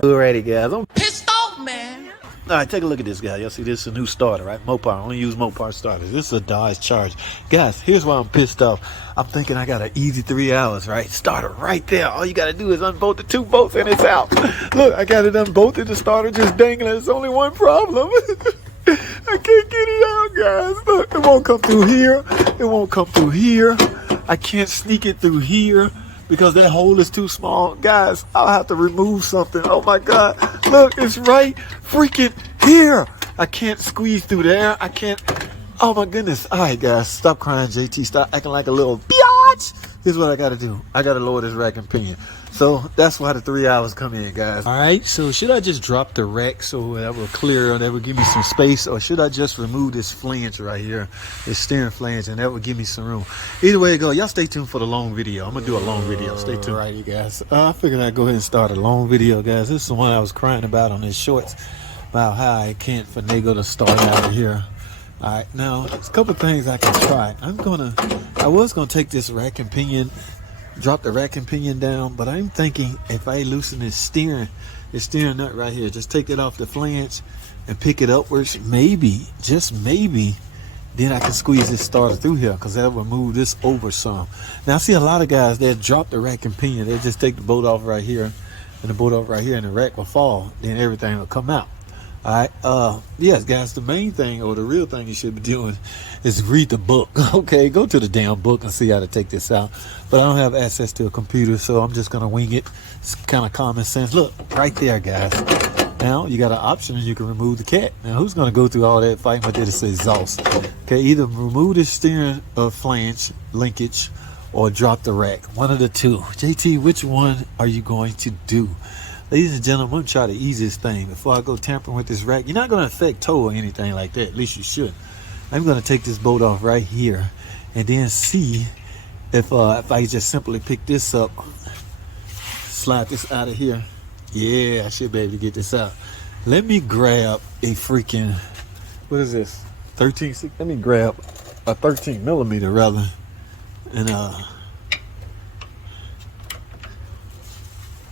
Alrighty, guys, I'm Pissed off, man. all right. Take a look at this, guy. Y'all see, this is a new starter, right? Mopar. I only use Mopar starters. This is a Dodge Charger, guys. Here's why I'm pissed off. I'm thinking I got an easy 3 hours, right? Starter right there. All you gotta do is unbolt the 2 bolts and it's out. Look, I got it unbolted. The starter just dangling. It's only one problem. I can't get it out, guys. Look, it won't come through here. It won't come through here. I can't sneak it through here because that hole is too small. Guys, I'll have to remove something. Oh my God. Look, it's right freaking here. I can't squeeze through there. I can't. Oh my goodness. All right, guys, stop crying, JT. Stop acting like a little biatch. Here's what I got to do. I got to lower this rack and pinion. So that's why the 3 hours come in, guys. All right, so should I just drop the rack so that will clear, that will give me some space, or should I just remove this flange right here, this steering flange, and that will give me some room? Either way it go, y'all stay tuned for the long video. I'm gonna do a long video. Stay tuned. All right, you guys. I figured I'd go ahead and start a long video, guys. This is the one I was crying about on his shorts, about how I can't finagle to start out of here. All right, now there's a couple things I can try. I was gonna take this rack and pinion, drop the rack and pinion down, but I'm thinking if I loosen this steering nut right here, just take it off the flange and pick it upwards, maybe, just maybe, then I can squeeze this starter through here, because that will move this over some. Now I see a lot of guys, they'll drop the rack and pinion, they just take the bolt off right here and the bolt off right here, and the rack will fall, then everything will come out. All right, yes, guys, the main thing, or the real thing you should be doing is read the book. Okay, go to the damn book and see how to take this out. But I don't have access to a computer, so I'm just gonna wing it. It's kind of common sense. Look, right there, guys. Now you got an option, and you can remove the cat. Now who's gonna go through all that fighting with this exhaust? Okay, either remove the steering flange linkage or drop the rack. One of the two. JT, which one are you going to do? Ladies and gentlemen, I'm going to try the easiest thing. Before I go tampering with this rack, you're not going to affect tow or anything like that. At least you should. I'm going to take this bolt off right here and then see if I just simply pick this up, slide this out of here. Yeah, I should be able to get this out. Let me grab a freaking, what is this? 13, let me grab a 13 millimeter rather. And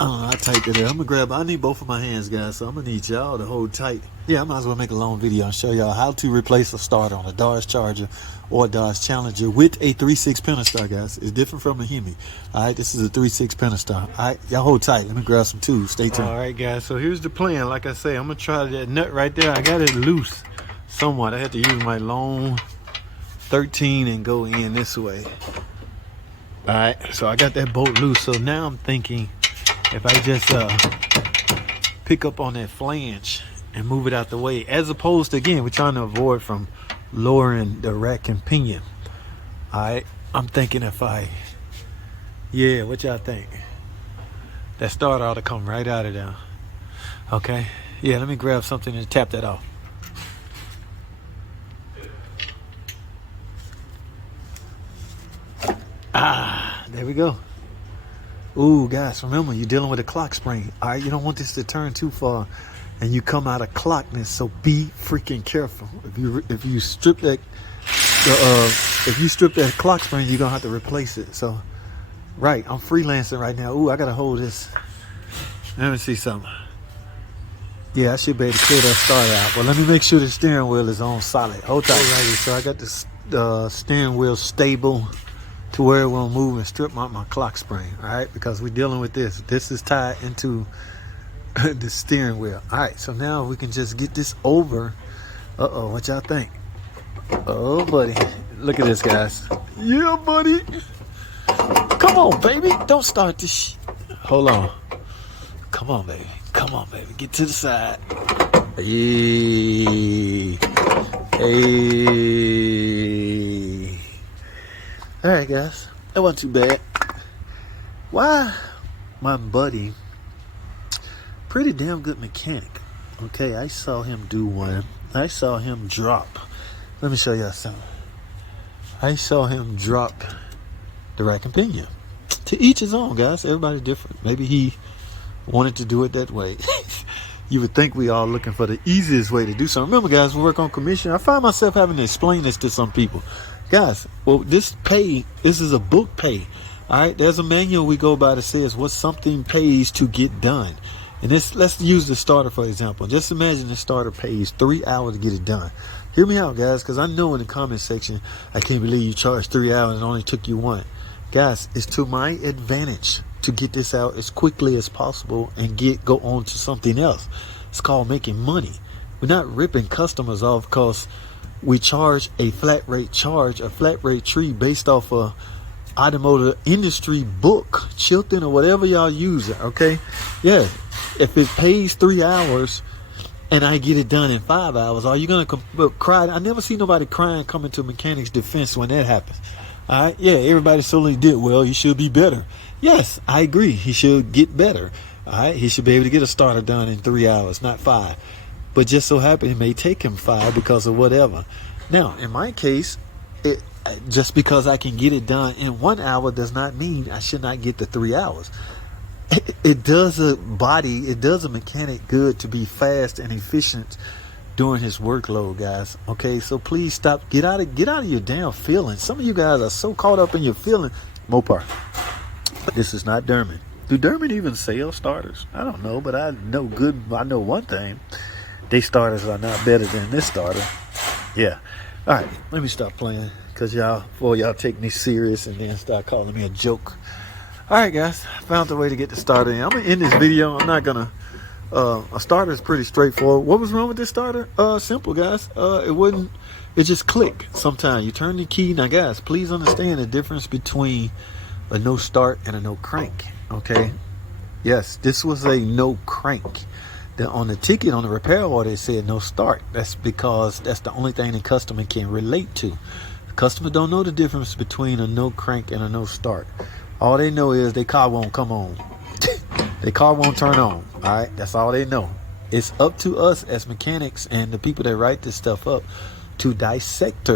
I tight it there. I'm gonna grab, I need both of my hands, guys, so I'm gonna need y'all to hold tight. Yeah, I might as well make a long video and show y'all how to replace a starter on a Dodge Charger or a Dodge Challenger with a 3.6 Pentastar, guys. It's different from a Hemi. All right, this is a 3.6 Pentastar. All right, y'all hold tight. Let me grab some tools. Stay tuned. All right, guys, so here's the plan. Like I say, I'm gonna try that nut right there. I got it loose somewhat. I had to use my long 13 and go in this way. All right, so I got that bolt loose. So now I'm thinking, if I just pick up on that flange and move it out the way, as opposed to, again, we're trying to avoid from lowering the rack and pinion. All right, I'm thinking if yeah, what y'all think? That starter ought to come right out of there. Okay, yeah, let me grab something and tap that off. There we go. Ooh, guys, remember, you're dealing with a clock spring. All right, you don't want this to turn too far and you come out of clockness, so be freaking careful. If you strip that clock spring, you're gonna have to replace it. So right, I'm freelancing right now. Ooh, I gotta hold this. Let me see something. Yeah, I should be able to clear that starter out, but let me make sure the steering wheel is on solid. Hold tight. Alrighty, so I got the steering wheel stable to where it won't move and strip out my clock spring. All right, because we're dealing with this. This is tied into the steering wheel. All right, so now we can just get this over. Uh-oh, what y'all think? Oh, buddy. Look at this, guys. Yeah, buddy. Come on, baby. Don't start this shit. Hold on. Come on, baby. Come on, baby. Get to the side. Hey. Hey. All right, guys. That wasn't too bad. Why, my buddy, pretty damn good mechanic. Okay, I saw him do one. I saw him drop. Let me show y'all something. I saw him drop the rack and pinion. To each his own, guys. Everybody's different. Maybe he wanted to do it that way. You would think we all looking for the easiest way to do something. Remember, guys, we work on commission. I find myself having to explain this to some people. Guys, well, this is a book pay. All right, there's a manual we go by that says what something pays to get done. And this, let's use the starter for example. Just imagine the starter pays 3 hours to get it done. Hear me out, guys, because I know in the comment section, I can't believe you charged 3 hours and it only took you 1. Guys, it's to my advantage to get this out as quickly as possible and go on to something else. It's called making money. We're not ripping customers off because we charge a flat rate charge, a flat rate tree based off a automotive industry book, Chilton or whatever y'all use it, okay? Yeah, if it pays 3 hours and I get it done in 5 hours, are you gonna cry? I never see nobody crying coming to mechanics defense when that happens. All right, yeah, everybody solely did well. He should be better. Yes, I agree. He should get better. All right, he should be able to get a starter done in 3 hours, not 5. But just so happen it may take him 5 because of whatever. Now, in my case, just because I can get it done in 1 hour does not mean I should not get the 3 hours. It does a mechanic good to be fast and efficient during his workload, guys. Okay, so please stop. Get out of your damn feelings. Some of you guys are so caught up in your feelings. Mopar. This is not Derman. Do Derman even sell starters? I don't know, but I know one thing. They starters are not better than this starter. Yeah. All right, let me stop playing because y'all take me serious and then start calling me a joke. All right, guys, I found the way to get the starter in. I'm gonna end this video. I'm not gonna. A starter is pretty straightforward. What was wrong with this starter? Simple, guys. It just click. Sometimes you turn the key. Now, guys, please understand the difference between a no start and a no crank. Okay. Yes, this was a no crank. On the ticket, on the repair order, it said no start. That's because that's the only thing the customer can relate to. The customer don't know the difference between a no crank and a no start. All they know is their car won't come on. Their car won't turn on. All right, that's all they know. It's up to us as mechanics and the people that write this stuff up to dissect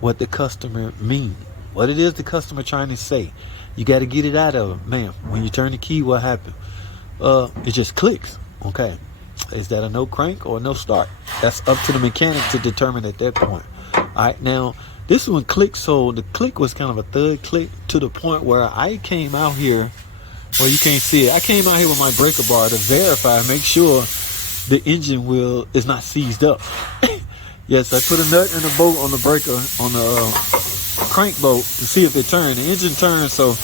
what the customer means, what it is the customer trying to say. You got to get it out of them, man. When you turn the key, what happened? It just clicks. Okay, is that a no crank or a no start? That's up to the mechanic to determine at that point. All right, now this one clicked, so the click was kind of a third click to the point where I came out here. Well, you can't see it. I came out here with my breaker bar to verify, make sure the engine wheel is not seized up. Yes, I put a nut and a bolt on the breaker, on the crank bolt to see if it turned. The engine turned, so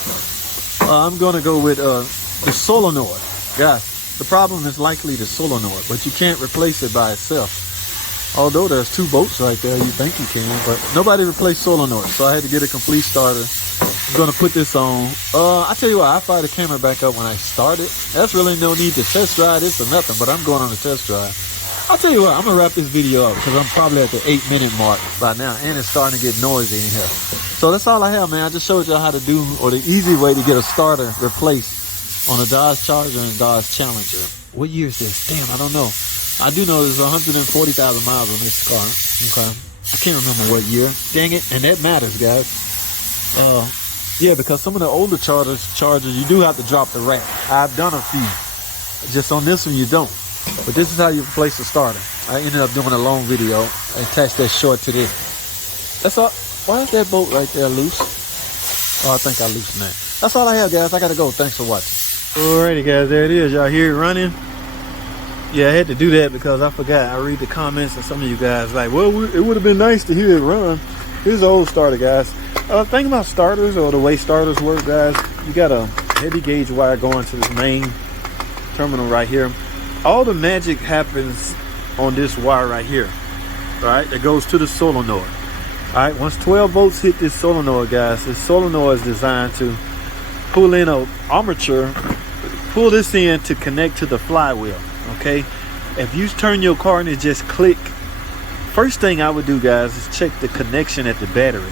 I'm going to go with the solenoid. Guys, the problem is likely the solenoid, but you can't replace it by itself. Although there's 2 bolts right there, you think you can, but nobody replaced solenoid, so I had to get a complete starter. I'm gonna put this on. I tell you what, I fired the camera back up when I started. That's really no need to test drive this or nothing, but I'm going on a test drive. I'll tell you what, I'm gonna wrap this video up because I'm probably at the 8-minute mark by now, and it's starting to get noisy in here. So that's all I have, man. I just showed y'all how to do, or the easy way to get a starter replaced on a Dodge Charger and Dodge Challenger. What year is this? Damn, I don't know. I do know there's 140,000 miles on this car. Okay, I can't remember what year. Dang it, and that matters, guys. Yeah, because some of the older Chargers, you do have to drop the rack. I've done a few. Just on this one, you don't. But this is how you replace the starter. I ended up doing a long video. I attached that short to this. That's all. Why is that bolt right there loose? Oh, I think I loosened that. That's all I have, guys. I gotta go. Thanks for watching. Alrighty, guys. There it is. Y'all hear it running? Yeah, I had to do that because I forgot. I read the comments and some of you guys like, well, it would have been nice to hear it run. Here's the old starter, guys. Thing about starters, or the way starters work, guys, you got a heavy gauge wire going to this main terminal right here. All the magic happens on this wire right here. All right, that goes to the solenoid. All right, once 12 volts hit this solenoid, guys, this solenoid is designed to pull in a armature, pull this in to connect to the flywheel. Okay, if you turn your car and it just click, first thing I would do, guys, is check the connection at the battery,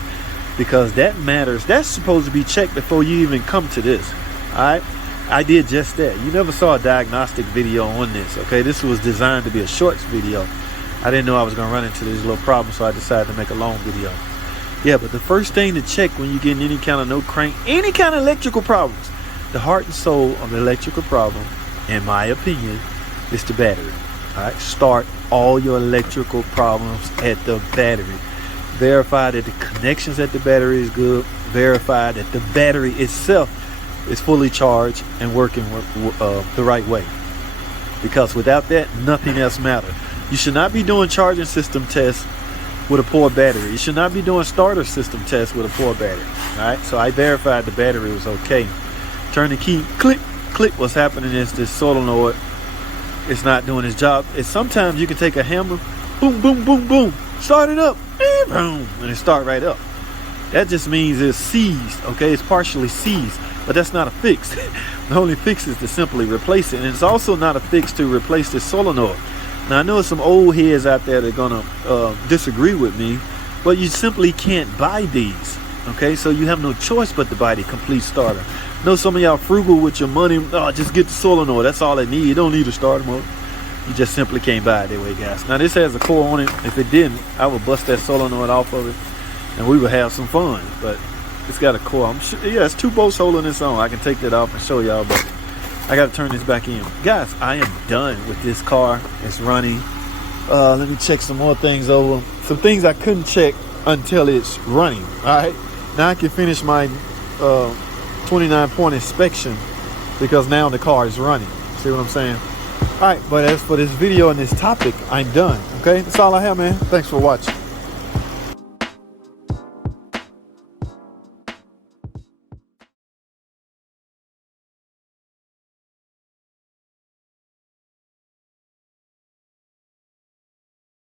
because that matters. That's supposed to be checked before you even come to this. All right, I did just that. You never saw a diagnostic video on this. Okay, this was designed to be a shorts video. I didn't know I was gonna run into these little problems, so I decided to make a long video. Yeah, but the first thing to check when you get any kind of no crank, any kind of electrical problems, the heart and soul of the electrical problem, in my opinion, is the battery. All right, start all your electrical problems at the battery. Verify that the connections at the battery is good. Verify that the battery itself is fully charged and working the right way. because without that, nothing else matters. You should not be doing charging system tests with a poor battery. You should not be doing starter system tests with a poor battery. All right, so I verified the battery was okay. Turn the key, click, click. What's happening is this solenoid is not doing its job. It's sometimes you can take a hammer, boom, boom, boom, boom, start it up, boom, and it start right up. That just means it's seized, okay? It's partially seized, but that's not a fix. The only fix is to simply replace it, and it's also not a fix to replace this solenoid. Now, I know some old heads out there that are gonna disagree with me, but you simply can't buy these, okay? So you have no choice but to buy the complete starter. I know some of y'all frugal with your money. Oh, just get the solenoid. That's all it needs. You don't need a starter motor. You just simply can't buy it that way, guys. Now, this has a core on it. If it didn't, I would bust that solenoid off of it, and we would have some fun. But it's got a core. I'm sure, yeah, it's 2 bolts holding this on. I can take that off and show y'all, but I got to turn this back in. Guys, I am done with this car. It's running. Let me check some more things over. Some things I couldn't check until it's running. All right. Now I can finish my 29-point inspection because now the car is running. See what I'm saying? All right. But as for this video and this topic, I'm done. Okay. That's all I have, man. Thanks for watching.